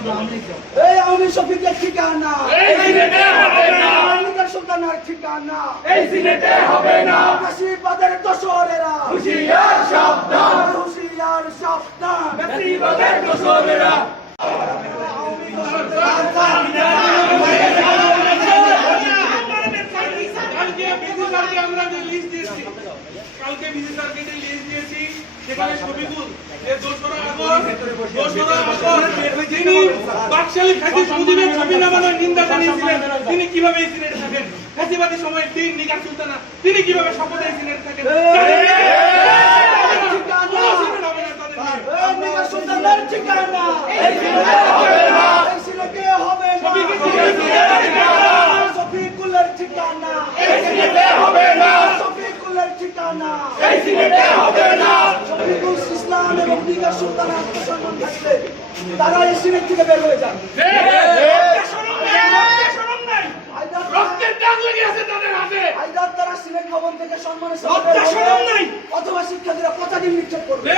এই আওয়ামী শফিকের ঠিকানা। এই সিলেটে হবে না। আওয়ামী সুলতানের ঠিকানা। এই সিলেটে হবে না। ফাঁসিবাদের দোসরেরা। হুশিয়ার সাবধান। হুশিয়ার সাবধান। দোসরেরা। কালকে বিজি স্যারকে লিস্ট দিয়েছি। সেখানে যে দোসরা আগস্ট দোসরা আগস্ট যিনি বাকশালী খাতি মুজিবের ছবি নামানোর নিন্দা জানিয়েছিলেন। তিনি কীভাবে এই সিলেটে থাকেন? ফাঁসিবাদী সময় তিন নিগার সুলতানা তিনি কীভাবে শপথে এই সিলেটে থাকেন? ঠিকানা। ঠিকানা। ইসলাম এবং সুলতান আত্মসম্মান থাকলে তারা এই সিমেন্ট থেকে বের হয়ে যান তারা সিলেট ভবন থেকে সম্মানের। অথবা শিক্ষার্থীরা পচা দিন নিক্ষেপ করবে।